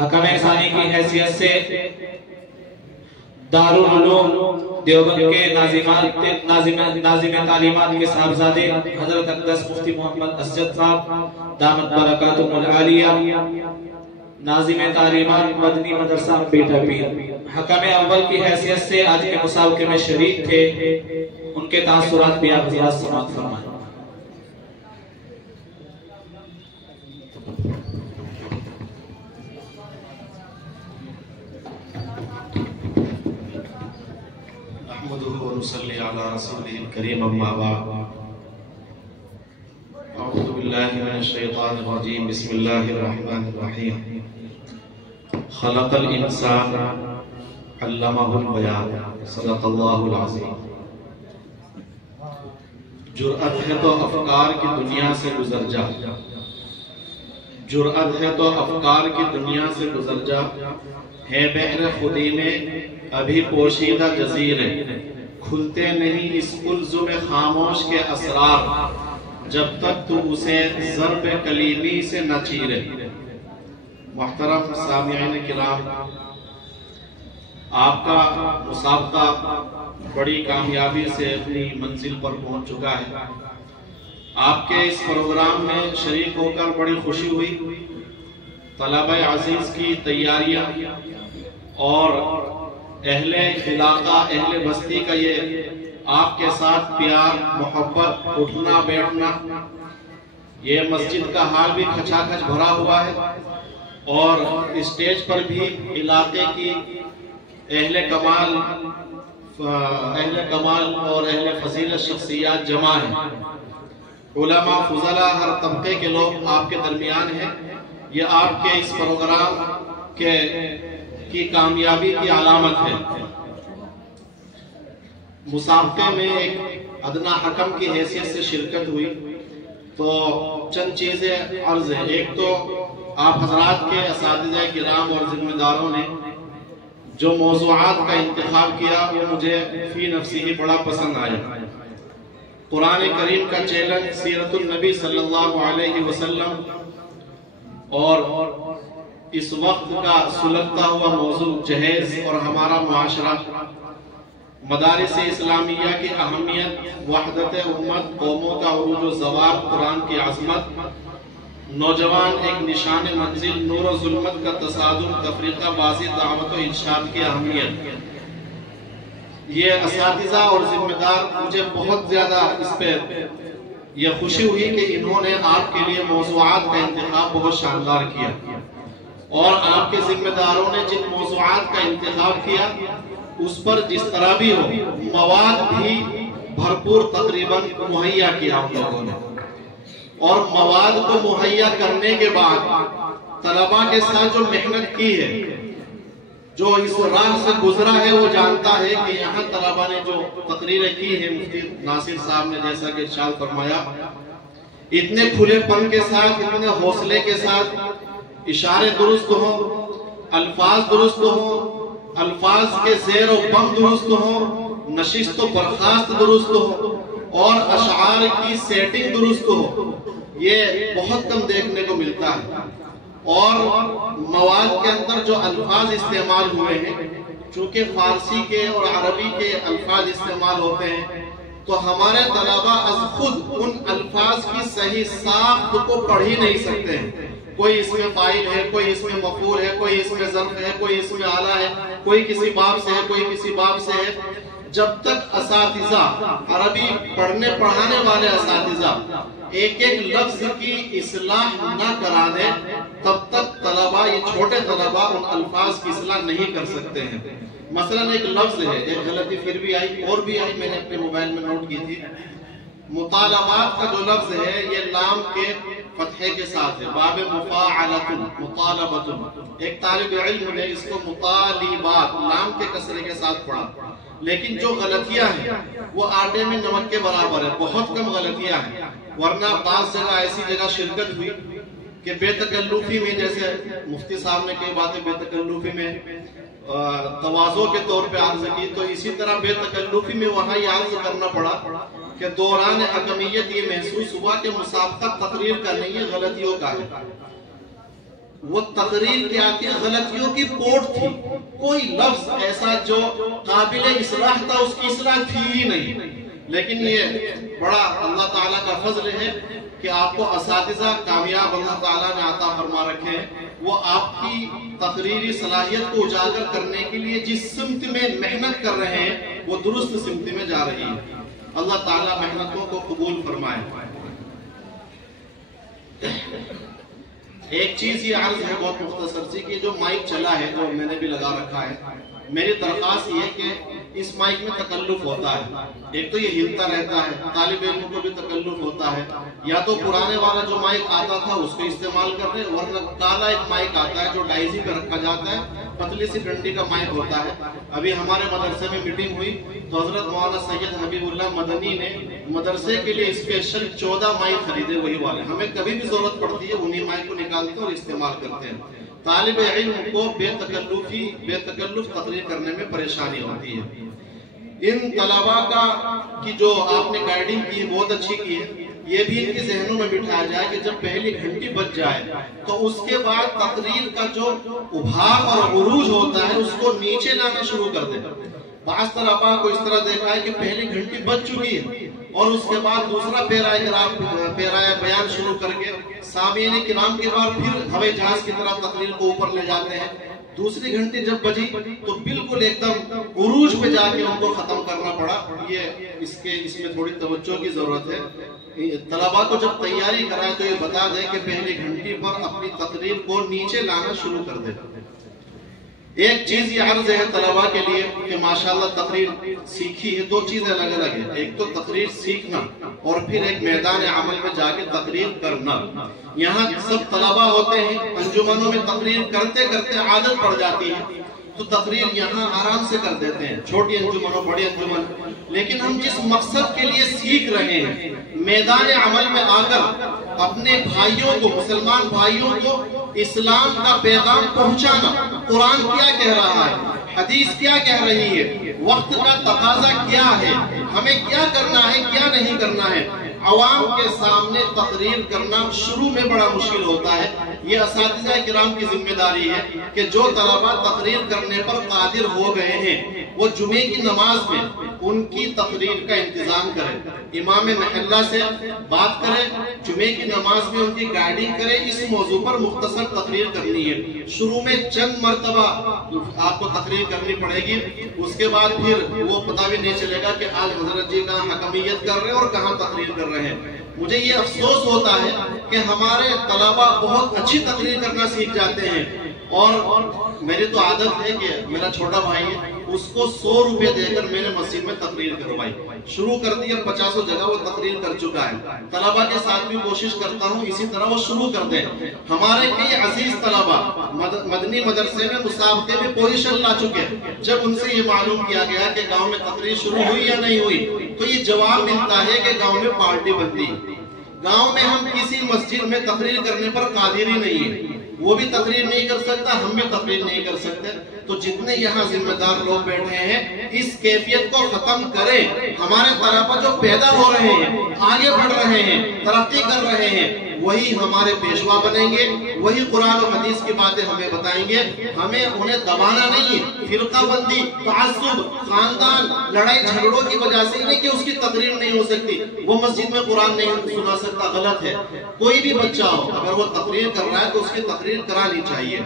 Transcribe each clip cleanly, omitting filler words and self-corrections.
حکم ثانی کی حیثیت سے دارالعلوم دیوبند کے ناظم تعلیمات کے صاحبزادے حضرت اقدس مفتی محمد اسجد صاحب دامت برکاتہم العالیہ، ناظم تعلیمات مدنی مدرسہ بیٹا پیر، حکم اول کی حیثیت سے آج کے مسابقے میں شریک تھے، ان کے تاثرات بھی آپ حضرات سماعت فرمائیں۔ نحمده ونصلي على رسوله الكريم اما بعد اعوذ بالله من الشيطان الرجيم بسم الله الرحمن الرحيم خلق الانسان علمه البيان صدق الله العظيم۔ جرأت ہے تو افکار کی دنیا سے گزر جا، جرأت ہے تو افکار کی دنیا سے گزر جا، ہے بحر خودی میں ابھی پوشیدہ جزیرے، کھلتے نہیں اس الزم خاموش کے اسرار، جب تک تو اسے ضرب کلیمی سے نہ چیرے۔ محترم سامعین کرام، آپ کا مسابقہ بڑی کامیابی سے اپنی منزل پر پہنچ چکا ہے۔ آپ کے اس پروگرام میں شریک ہو کر بڑی خوشی ہوئی۔ طلبہ عزیز کی تیاریاں اور اہل علاقہ اہل بستی کا یہ آپ کے ساتھ پیار محبت اٹھنا بیٹھنا، یہ مسجد کا حال بھی کھچا کھچ بھرا ہوا ہے، اور اسٹیج پر بھی علاقے کی اہل کمال اور اہل فضیلت شخصیات جمع ہیں، علماء فضلاء ہر طبقے کے لوگ آپ کے درمیان ہیں۔ یہ آپ کے اس پروگرام کی کامیابی کی علامت ہے۔ مسابقے میں ایک ادنا حکم کی حیثیت سے شرکت ہوئی تو چند چیزیں عرض ہیں۔ ایک تو آپ حضرات کے اساتذہ کرام اور ذمہ داروں نے جو موضوعات کا انتخاب کیا وہ مجھے فی نفسی ہی بڑا پسند آیا۔ قرآن کریم کا چیلنج، سیرت النبی صلی اللہ علیہ وسلم، اور اس وقت کا سلگتا ہوا موضوع جہیز اور ہمارا معاشرہ، مدارس اسلامیہ کی اہمیت، وحدت امت، قوموں کا عروج و زوال، قرآن کی عظمت، نوجوان ایک نشان منزل، نور و ظلمت کا تصادم، تفریقہ بازی، دعوت و ارشاد کی اہمیت۔ یہ اساتذہ اور ذمہ دار، مجھے بہت زیادہ اس پہ یہ خوشی ہوئی کہ انہوں نے آپ کے لیے موضوعات کا انتخاب بہت شاندار کیا، اور آپ کے ذمہ داروں نے جن موضوعات کا انتخاب کیا اس پر جس طرح بھی ہو مواد بھی بھرپور تقریباً مہیا کیا آپ لوگوں نے، اور مواد کو مہیا کرنے کے بعد طلباء کے ساتھ جو محنت کی ہے، جو اس راہ سے گزرا ہے، وہ جانتا ہے کہ یہاں طلباء نے جو تقریریں کی ہیں، مفتی ناصر صاحب نے جیسا کہ ارشاد فرمایا، اتنے کھلے پن کے ساتھ، اتنے حوصلے کے ساتھ، اشارے درست ہوں، الفاظ درست ہوں، الفاظ کے زیر و بم درست ہوں، نشست و برخاست درست ہو، اور اشعار کی سیٹنگ درست ہو، یہ بہت کم دیکھنے کو ملتا ہے۔ اور مواد کے اندر جو الفاظ استعمال ہوئے ہیں، چونکہ فارسی کے اور عربی کے الفاظ استعمال ہوتے ہیں، تو ہمارے طلباء از خود ان الفاظ کی صحیح ساخت کو پڑھ ہی نہیں سکتے ہیں۔ کوئی اس میں فاعل ہے، کوئی اس میں مفعول ہے، کوئی اس میں ظرف ہے، کوئی اس میں آلہ ہے، کوئی کسی باب سے ہے، کوئی کسی باب سے ہے۔ جب تک اساتذہ، عربی پڑھنے پڑھانے والے اساتذہ ایک ایک لفظ کی اصلاح نہ کرا دیں، تب تک طلباء، یہ چھوٹے طلباء، ان الفاظ کی اصلاح نہیں کر سکتے ہیں۔ مثلا ایک لفظ ہے، ایک غلطی پھر بھی آئی، اور بھی آئی، میں نے اپنے موبائل میں نوٹ کی تھی۔ مطالبات کا جو لفظ ہے، یہ لام کے فتحے کے ساتھ ہے، باب مفاعلۃ، مطالبۃ۔ ایک طالب علم نے اس کو مطالبات لام کے کسرے کے ساتھ پڑھا، لیکن جو غلطیاں ہیں وہ آٹے میں نمک کے برابر ہے، بہت کم غلطیاں ہیں۔ ورنہ بعض جگہ ایسی جگہ شرکت ہوئی کہ بے تکلفی میں، جیسے مفتی صاحب نے کئی باتیں بے تکلفی میں تواضع کے طور پہ عرض کی، تو اسی طرح بے تکلفی میں وہاں یہ عرض کرنا پڑا کہ دوران حکمیت یہ محسوس ہوا کہ مسابقہ تقریر کا نہیں ہے، غلطیوں کا ہے۔ وہ تقریر کیا تھی؟ غلطیوں کی پوٹ تھی، کوئی لفظ ایسا جو قابل اصلاح تھا اس کی اصلاح تھی ہی نہیں۔ لیکن یہ بڑا اللہ تعالیٰ کا فضل ہے کہ آپ کو اساتذہ کامیاب اللہ تعالیٰ نے عطا فرما رکھے ہیں، وہ آپ کی تقریری صلاحیت کو اجاگر کرنے کے لیے جس سمت میں محنت کر رہے ہیں وہ درست سمت میں جا رہی ہے۔ اللہ تعالیٰ محنتوں کو قبول فرمائے۔ ایک چیز یہ عرض ہے بہت مختصر سی کہ جو مائک چلا ہے، جو میں نے بھی لگا رکھا ہے، میری درخواست یہ ہے کہ اس مائک میں تکلف ہوتا ہے۔ ایک تو یہ ہلتا رہتا ہے، طالب علم کو بھی تکلف ہوتا ہے، یا تو پرانے والا جو مائک آتا تھا اس کو استعمال کر رہے، ورنہ کالا ایک مائک آتا ہے جو ڈائزی پہ رکھا جاتا ہے، پتلی سی ڈنڈی کا مائک ہوتا ہے۔ ابھی ہمارے مدرسے میں میٹنگ ہوئی تو حضرت مولانا سید حبیب اللہ مدنی نے مدرسے کے لیے اسپیشل 14 مائک خریدے، وہی والے۔ ہمیں کبھی بھی ضرورت پڑتی ہے انہی مائک کو نکالتے ہیں اور استعمال کرتے ہیں۔ طالب علم کو بے تکلف تقریر کرنے میں پریشانی ہوتی ہے۔ ان طلباء کی جو آپ نے گائیڈنگ کی ہے بہت اچھی کی ہے، یہ بھی ان کے ذہنوں میں بٹھایا جائے کہ جب پہلی گھنٹی بج جائے تو اس کے بعد تقریر کا جو ابھار اور عروج ہوتا ہے اس کو نیچے لانا شروع کر دیں۔ بعض طلباء کو اس طرح دیکھا ہے کہ پہلی گھنٹی بج چکی ہے اور اس کے بعد دوسرا پیرائے بیان شروع کر کے سامعین کرام کے بعد پھر ہوائی جہاز کی طرح تقریر کو اوپر لے جاتے ہیں۔ دوسری گھنٹی جب بجی تو بالکل ایک دم عروج پہ جا کے ان کو ختم کرنا پڑا۔ یہ اس میں تھوڑی توجہ کی ضرورت ہے۔ طلباء کو جب تیاری کرائے تو یہ بتا دیں کہ پہلی گھنٹی پر اپنی تقریر کو نیچے لانا شروع کر دیں۔ ایک چیز یہ عرض ہے طلباء کے لیے کہ ماشاءاللہ تقریر سیکھی ہے، دو چیزیں الگ الگ ہیں، ایک تو تقریر سیکھنا اور پھر ایک میدان عمل میں جا کے تقریر کرنا۔ یہاں سب طلباء ہوتے ہیں، انجمنوں میں تقریر کرتے کرتے عادت پڑ جاتی ہے تو تقریر یہاں آرام سے کر دیتے ہیں، چھوٹی انجمنوں بڑی انجمن۔ لیکن ہم جس مقصد کے لیے سیکھ رہے ہیں، میدان عمل میں آ کر اپنے بھائیوں کو، مسلمان بھائیوں کو اسلام کا پیغام پہنچانا، قرآن کیا کہہ رہا ہے، حدیث کیا کہہ رہی ہے، وقت کا تقاضا کیا ہے، ہمیں کیا کرنا ہے کیا نہیں کرنا ہے، عوام کے سامنے تقریر کرنا شروع میں بڑا مشکل ہوتا ہے۔ یہ اساتذہ کرام کی ذمہ داری ہے کہ جو طلباء تقریر کرنے پر قادر ہو گئے ہیں وہ جمعے کی نماز میں ان کی تقریر کا انتظام کریں، امام محلہ سے بات کریں، جمعے کی نماز میں ان کی گائیڈنگ کریں۔ اس موضوع پر مختصر تقریر کرنی ہے، شروع میں چند مرتبہ آپ کو تقریر کرنی پڑے گی، اس کے بعد پھر وہ پتہ بھی نہیں چلے گا کہ آج حضرت جی کہاں حکمیت کر رہے ہیں اور کہاں تقریر کر رہے ہیں۔ مجھے یہ افسوس ہوتا ہے کہ ہمارے طلباء بہت اچھی تقریر کرنا سیکھ جاتے ہیں، اور میری تو عادت ہے کہ میرا چھوٹا بھائی ہے، اس کو 100 روپے دے کر میں نے مسجد میں تقریر کروائی، شروع کر دی اور 50 جگہ وہ تقریر کر چکا ہے۔ طلباء کے ساتھ بھی کوشش کرتا ہوں اسی طرح وہ شروع کر دیں۔ ہمارے کئی عزیز طلباء مدنی مدرسے میں مسابقے میں پوزیشن لا چکے، جب ان سے یہ معلوم کیا گیا کہ گاؤں میں تقریر شروع ہوئی یا نہیں ہوئی تو یہ جواب ملتا ہے کہ گاؤں میں پارٹی بنتی، گاؤں میں ہم کسی مسجد میں تقریر کرنے پر قادر ہی نہیں ہے، وہ بھی تقریر نہیں کر سکتا، ہم بھی تقریر نہیں کر سکتے۔ تو جتنے یہاں ذمہ دار لوگ بیٹھے ہیں اس کیفیت کو ختم کریں۔ ہمارے طلباء جو پیدا ہو رہے ہیں، آگے بڑھ رہے ہیں، ترقی کر رہے ہیں، وہی ہمارے پیشوا بنیں گے، وہی قرآن و حدیث کی باتیں ہمیں بتائیں گے۔ ہمیں انہیں دبانا نہیں ہے، فرقہ بندی، تعصب، خاندان، لڑائی جھگڑوں کی وجہ سے نہیں کہ اس کی تقریر نہیں ہو سکتی، وہ مسجد میں قرآن نہیں سنا سکتا، غلط ہے۔ کوئی بھی بچہ ہو اگر وہ تقریر کر رہا ہے تو اس کی تقریر کرانی چاہیے۔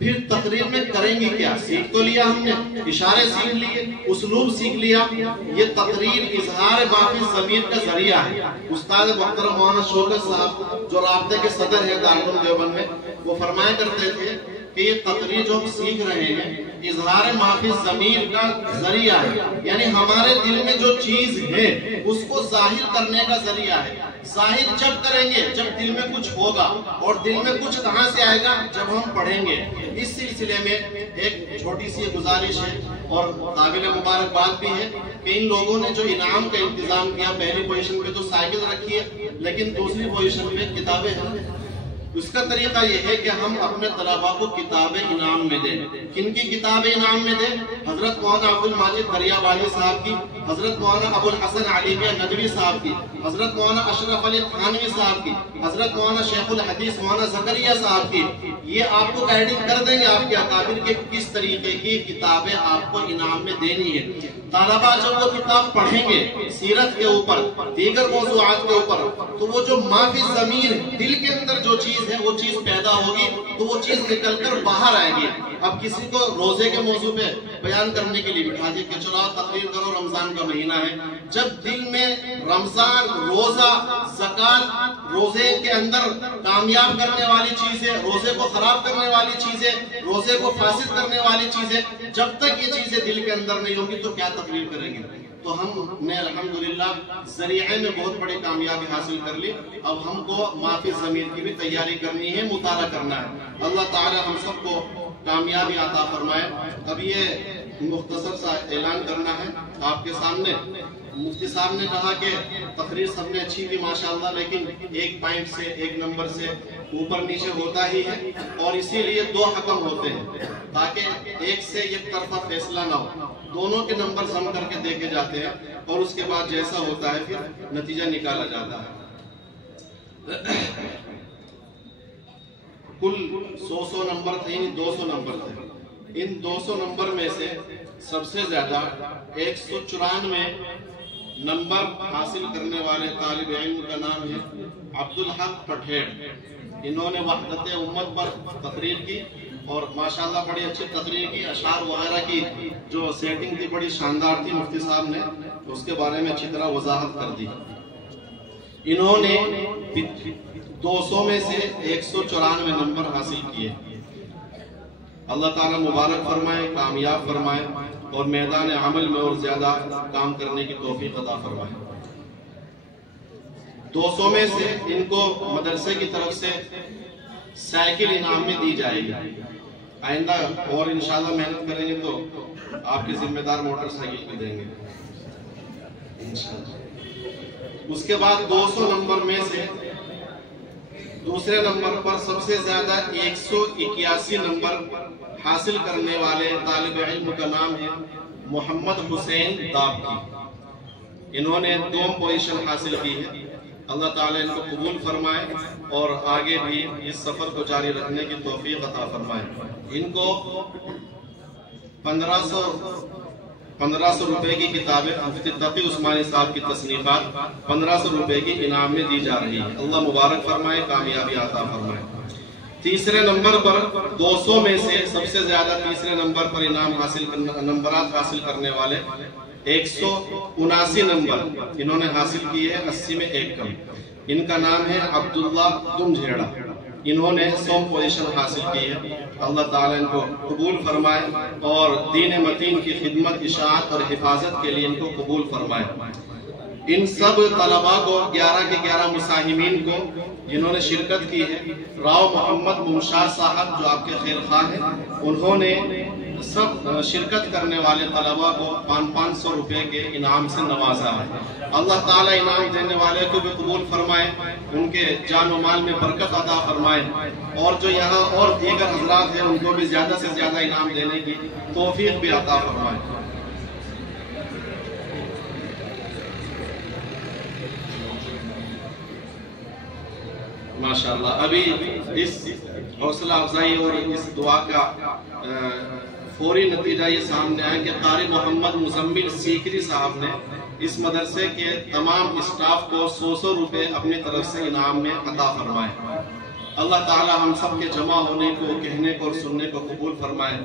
پھر تقریر میں کریں گے کیا؟ سیکھ تو لیا ہم نے، اشارے سیکھ لیے، اسلوب سیکھ لیا۔ یہ تقریر اظہار باقی ضمیر کا ذریعہ ہے۔ استاد محترم مولانا شوکت صاحب جو رابطے کے صدر ہیں دارالعلوم دیوبند میں، وہ فرمایا کرتے تھے کہ یہ تقریر جو ہم سیکھ رہے ہیں اظہار معافی ضمیر کا ذریعہ ہے، یعنی ہمارے دل میں جو چیز ہے اس کو ظاہر کرنے کا ذریعہ ہے۔ ظاہر جب کریں گے جب دل میں کچھ ہوگا، اور دل میں کچھ کہاں سے آئے گا؟ جب ہم پڑھیں گے۔ اس سلسلے میں ایک چھوٹی سی گزارش ہے اور قابل مبارکباد بھی ہے کہ ان لوگوں نے جو انعام کا انتظام کیا، پہلی پوزیشن پہ تو سائیکل رکھی ہے لیکن دوسری پوزیشن پہ کتابیں ہیں، اس کا طریقہ یہ ہے کہ ہم اپنے طلباء کو کتابیں انعام میں دیں. کن کی کتابیں انعام میں دیں؟ حضرت مولانا عبد الماجد دریا والی صاحب کی، حضرت مولانا ابو الحسن علی میاں ندوی صاحب کی، حضرت مولانا اشرف علی تھانوی صاحب کی، حضرت مولانا شیخ الحدیث مولانا زکریا صاحب کی. یہ آپ کو گائیڈنگ کر دیں گے آپ کے اکابر کے کس طریقے کی کتابیں آپ کو انعام میں دینی ہے. طلباء جب وہ کتاب پڑھیں گے سیرت کے اوپر، دیگر موضوعات کے اوپر، تو وہ جو مافی ضمیر دل کے اندر جو چیز ہے وہ چیز پیدا ہوگی، تو وہ چیز نکل کر باہر آئے گی. اب کسی کو روزے کے موضوع پہ بیان کرنے کے لیے بٹھا دیا کہ چلو تقریر کرو، رمضان کا مہینہ ہے. جب دل میں رمضان، روزہ، زکات، روزے کے اندر کامیاب کرنے والی چیزیں، روزے کو خراب کرنے والی چیزیں، روزے کو فاسد کرنے والی چیزیں، جب تک یہ چیزیں دل کے اندر نہیں ہوں گی تو کیا تقریر کریں گے؟ تو ہم نے الحمدللہ ذریعے میں بہت بڑی کامیابی حاصل کر لی. اب ہم کو مافی ضمیر کی بھی تیاری کرنی ہے، مطالعہ کرنا ہے. اللہ تعالی ہم سب کو کامیابی عطا فرمائے. اب یہ مختصر سا اعلان کرنا ہے آپ کے سامنے. مفتی صاحب نے کہا کہ تقریر سب نے اچھی کی ماشاءاللہ، لیکن ایک پوائنٹ سے، ایک نمبر سے اوپر نیچے ہوتا ہی ہے، اور اسی لیے دو حکم ہوتے ہیں تاکہ ایک سے یک طرفہ فیصلہ نہ ہو. دونوں کے نمبر ضم کر کے دیکھے جاتے ہیں اور اس کے بعد جیسا ہوتا ہے پھر نتیجہ نکالا جاتا ہے. کل 100 نمبر تھے، 200 نمبر تھے. ان 200 نمبر میں سے سب سے زیادہ 194 نمبر حاصل کرنے والے طالب علم کا نام ہے عبدالحق پٹھیڑ. انہوں نے وحدت امت پر تقریر کی اور ماشاءاللہ بڑی اچھی تقریر کی. اشعار وغیرہ کی جو سیٹنگ تھی بڑی شاندار تھی. مفتی صاحب نے اس کے بارے میں اچھی طرح وضاحت کر دی. انہوں نے 200 میں سے 194 نمبر حاصل کیے. اللہ تعالیٰ مبارک فرمائے، کامیاب فرمائے اور میدان عمل میں اور زیادہ کام کرنے کی توفیق عطا فرمائے. 200 میں سے ان کو مدرسے کی طرف سے سائیکل انعام میں دی جائے گی. آئندہ اور انشاءاللہ محنت کریں گے تو آپ کے ذمہ دار موٹر سائیکل بھی دیں گے. اس کے بعد 200 نمبر میں سے دوسرے نمبر پر سب سے زیادہ 181 نمبر حاصل کرنے والے طالب علم کا نام ہے محمد حسین دابکی. انہوں نے 2 پوزیشن حاصل کی ہے. اللہ تعالیٰ ان کو قبول فرمائے اور آگے بھی اس سفر کو جاری رکھنے کی توفیق عطا فرمائے. ان کو 1500 روپے کی کتابیں مفتی تقی عثمانی صاحب کی تصنیفات 1500 روپے کی انعام میں دی جا رہی ہے. اللہ مبارک فرمائے، کامیابی عطا فرمائے. تیسرے نمبر پر 200 میں سے سب سے زیادہ تیسرے نمبر پر نمبرات حاصل کرنے والے 179 نمبر انہوں نے حاصل کی ہے، 80 میں 1 کم. ان کا نام ہے عبداللہ دمجھیڑا. انہوں نے 100 پوزیشن حاصل کی ہے. اللہ تعالیٰ ان کو قبول فرمائے اور دین متین کی خدمت، اشاعت اور حفاظت کے لیے ان کو قبول فرمائے. ان سب طلباء کو 11 کے 11 مساہمین کو جنہوں نے شرکت کی ہے، راؤ محمد ممشاہ صاحب جو آپ کے خیر خواہ ہیں، انہوں نے سب شرکت کرنے والے طلباء کو 500 روپے کے انعام سے نوازا ہے. اللہ تعالیٰ انعام دینے والے کو بھی قبول فرمائے، ان کے جان و مال میں برکت عطا فرمائے، اور جو یہاں اور دیگر حضرات ہیں ان کو بھی زیادہ سے زیادہ انعام دینے کی توفیق بھی عطا فرمائے. ماشاءاللہ ابھی اس حوصلہ افزائی اور اس دعا کا فوری نتیجہ یہ سامنے آیا کہ قاری محمد مزمل سیکری صاحب نے اس مدرسے کے تمام اسٹاف کو 100 روپے اپنی طرف سے انعام میں عطا فرمائے. اللہ تعالی ہم سب کے جمع ہونے کو، کہنے کو اور سننے کو قبول فرمائے،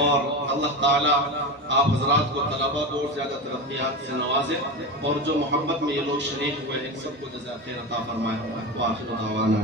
اور اللہ تعالی آپ حضرات کو، طلباء کو اور زیادہ ترقیات سے نوازے، اور جو محبت میں یہ لوگ شریک ہوئے ہیں سب کو جزائے خیر عطا فرمائے. وآخر دعوانا